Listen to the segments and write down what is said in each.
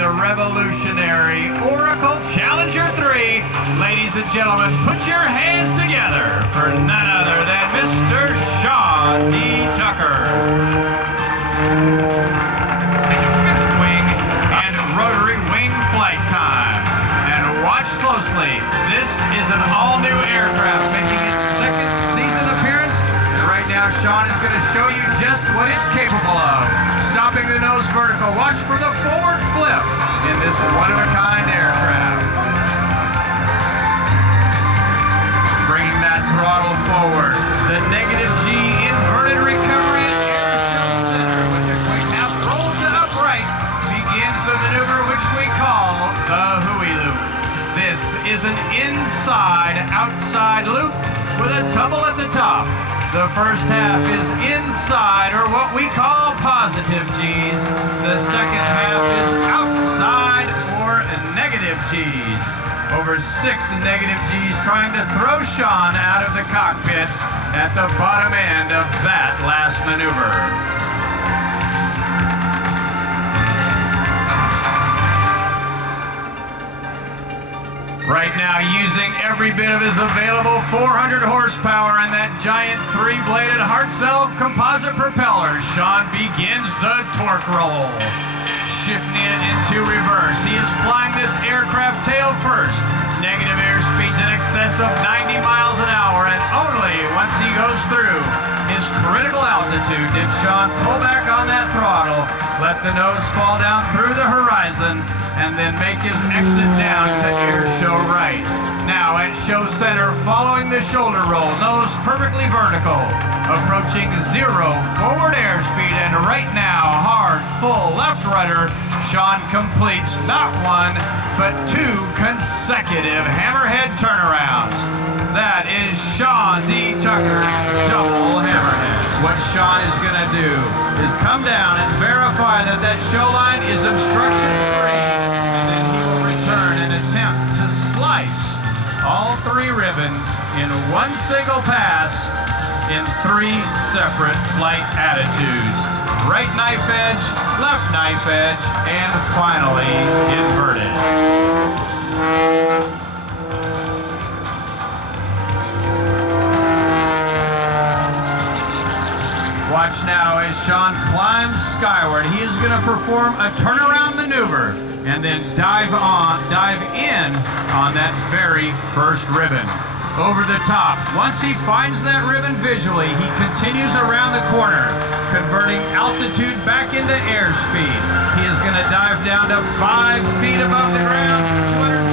the revolutionary Oracle Challenger 3. Ladies and gentlemen, put your hands together for none other than Mr. Sean D. Tucker. Fixed wing and rotary wing flight time. And watch closely. This is an all-new aircraft making its second season appearance. And right now, Sean is going to show you just what it's capable of. Stopping the nose vertical. Watch for the forward flip in this one-of-a-kind aircraft. Bringing that throttle forward. The negative G inverted recovery in air show center with the quick half roll to upright begins the maneuver which we call the Hui loop. This is an inside-outside loop with a tumble at the top. The first half is inside, or what we call positive G's. The second half is outside, or negative G's. Over 6 negative G's trying to throw Sean out of the cockpit at the bottom end of that last maneuver. Right now, using every bit of his available 400 horsepower and that giant 3-bladed Hartzell composite propeller, Sean begins the torque roll. Shifting it into reverse. He is flying this aircraft tail first. Negative airspeeds in excess of 90 miles an hour, and only once he goes through his critical altitude did Sean pull back on that throttle, let the nose fall down through the horizon, and then make his exit down to air show right. Now at show center, following the shoulder roll, nose perfectly vertical, approaching 0 forward airspeed, and right now, hard, full left rudder, Sean completes not 1, but 2 consecutive hammerhead turnarounds. That is Sean D. Tucker's double hammerhead. What Sean is going to do is come down and verify that that show line is obstruction-free, and then he will return and attempt to slice all 3 ribbons in one single pass in 3 separate flight attitudes. Right knife edge, left knife edge, and finally inverted. Watch now as Sean climbs skyward. He is going to perform a turnaround maneuver and then dive in on that very first ribbon. Over the top. Once he finds that ribbon visually, he continues around the corner, converting altitude back into airspeed. He is going to dive down to 5 feet above the ground,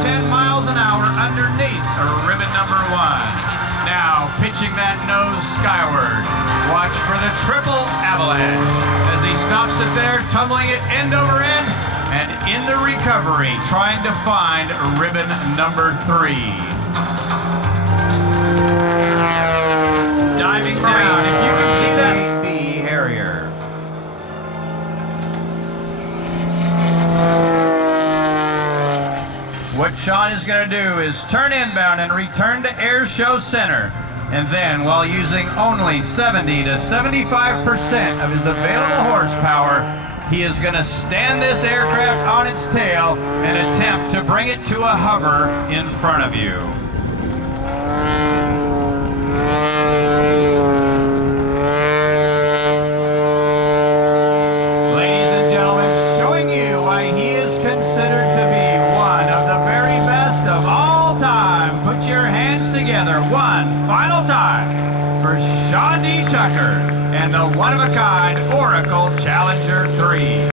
210 miles an hour underneath ribbon number 1. Now, pitching that nose skyward. Watch for the triple avalanche as he stops it there, tumbling it end over end, and in the recovery, trying to find ribbon number 3. Diving down, if you can see that, B Harrier. What Sean is going to do is turn inbound and return to air show center. And then, while using only 70 to 75% of his available horsepower, he is going to stand this aircraft on its tail and attempt to bring it to a hover in front of you. Ladies and gentlemen, showing you why he is considered to be one of the very best of all time. Put your hands together one final time for Sean D. Tucker and the one-of-a-kind Oracle Challenger 3.